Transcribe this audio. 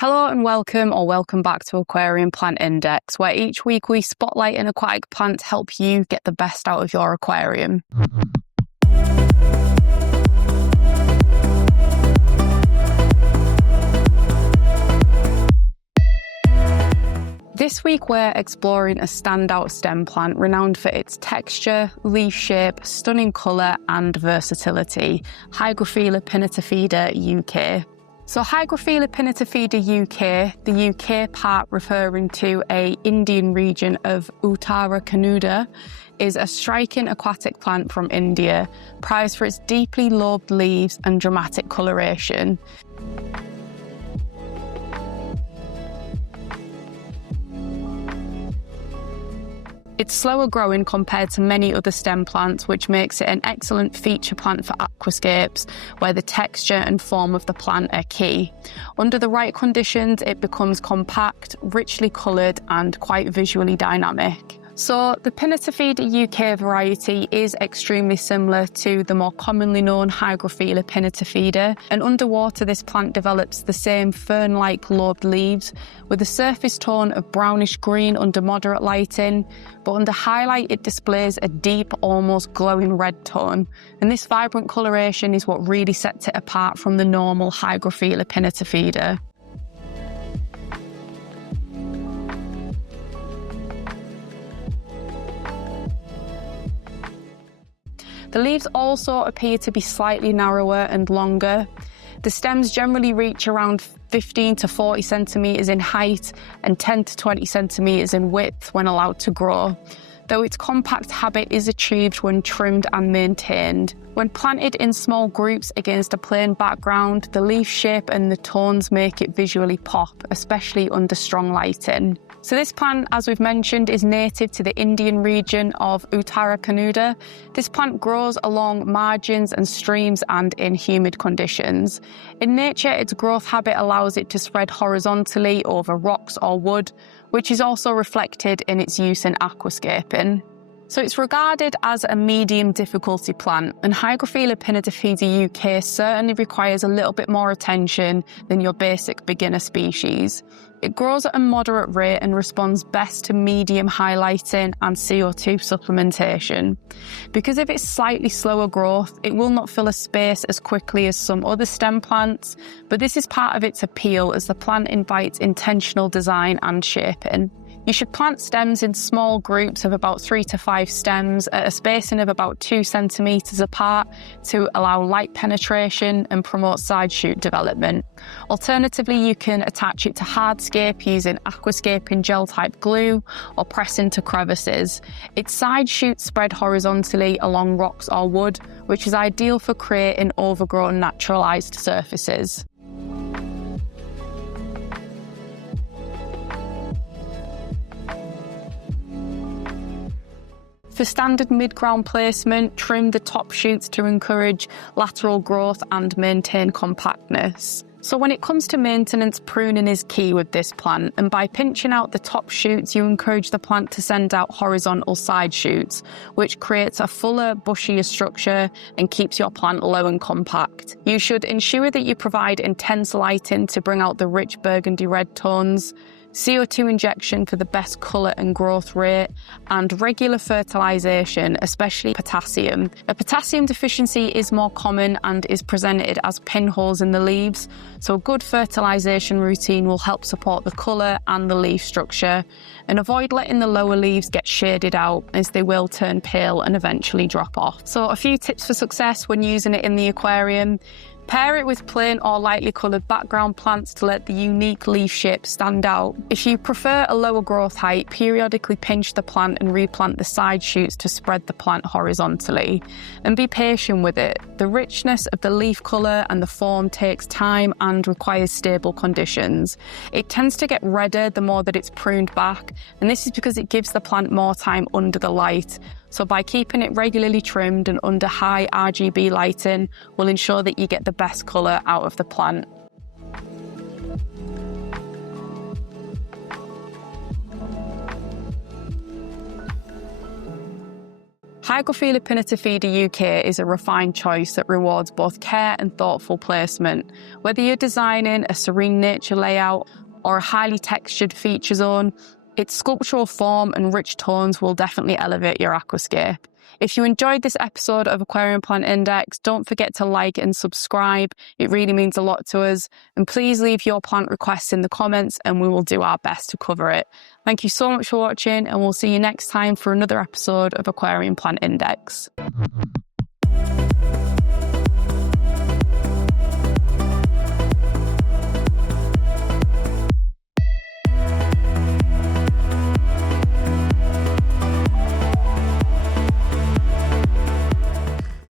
Hello and welcome back to Aquarium Plant Index, where each week we spotlight an aquatic plant to help you get the best out of your aquarium. This week we're exploring a standout stem plant renowned for its texture, leaf shape, stunning colour and versatility, Hygrophila pinnatifida UK. So Hygrophila pinnatifida UK, the UK part referring to an Indian region of Uttara Kannada, is a striking aquatic plant from India, prized for its deeply lobed leaves and dramatic coloration. It's slower growing compared to many other stem plants, which makes it an excellent feature plant for aquascapes, where the texture and form of the plant are key. Under the right conditions, it becomes compact, richly coloured and quite visually dynamic. So the pinnatifida UK variety is extremely similar to the more commonly known Hygrophila pinnatifida, and underwater this plant develops the same fern-like lobed leaves with a surface tone of brownish green under moderate lighting, but under highlight it displays a deep, almost glowing red tone, and this vibrant coloration is what really sets it apart from the normal Hygrophila pinnatifida. The leaves also appear to be slightly narrower and longer. The stems generally reach around 15 to 40 centimetres in height and 10 to 20 centimetres in width when allowed to grow, though its compact habit is achieved when trimmed and maintained. When planted in small groups against a plain background, the leaf shape and the tones make it visually pop, especially under strong lighting. So this plant, as we've mentioned, is native to the Indian region of Uttara Kannada. This plant grows along margins and streams and in humid conditions. In nature, its growth habit allows it to spread horizontally over rocks or wood, which is also reflected in its use in aquascaping. So it's regarded as a medium difficulty plant, and Hygrophila pinnatifida UK certainly requires a little bit more attention than your basic beginner species. It grows at a moderate rate and responds best to medium highlighting and CO2 supplementation. Because of its slightly slower growth, it will not fill a space as quickly as some other stem plants, but this is part of its appeal as the plant invites intentional design and shaping. You should plant stems in small groups of about 3 to 5 stems at a spacing of about 2 centimetres apart to allow light penetration and promote side shoot development. Alternatively, you can attach it to Hardscape using Aquascaping gel type glue or press into crevices. Its side shoots spread horizontally along rocks or wood, which is ideal for creating overgrown naturalised surfaces. For standard mid-ground placement, trim the top shoots to encourage lateral growth and maintain compactness. So when it comes to maintenance, pruning is key with this plant, and by pinching out the top shoots, you encourage the plant to send out horizontal side shoots, which creates a fuller, bushier structure and keeps your plant low and compact. You should ensure that you provide intense lighting to bring out the rich burgundy-red tones, CO2 injection for the best colour and growth rate, and regular fertilisation, especially potassium. A potassium deficiency is more common and is presented as pinholes in the leaves, so a good fertilisation routine will help support the colour and the leaf structure, and avoid letting the lower leaves get shaded out as they will turn pale and eventually drop off. So a few tips for success when using it in the aquarium. Pair it with plain or lightly coloured background plants to let the unique leaf shape stand out. If you prefer a lower growth height, periodically pinch the plant and replant the side shoots to spread the plant horizontally. And be patient with it. The richness of the leaf colour and the form takes time and requires stable conditions. It tends to get redder the more that it's pruned back, and this is because it gives the plant more time under the light. So by keeping it regularly trimmed and under high RGB lighting will ensure that you get the best colour out of the plant. Hygrophila pinnatifida UK is a refined choice that rewards both care and thoughtful placement. Whether you're designing a serene nature layout or a highly textured feature zone, its sculptural form and rich tones will definitely elevate your aquascape. If you enjoyed this episode of Aquarium Plant Index, don't forget to like and subscribe. It really means a lot to us. And please leave your plant requests in the comments and we will do our best to cover it. Thank you so much for watching, and we'll see you next time for another episode of Aquarium Plant Index.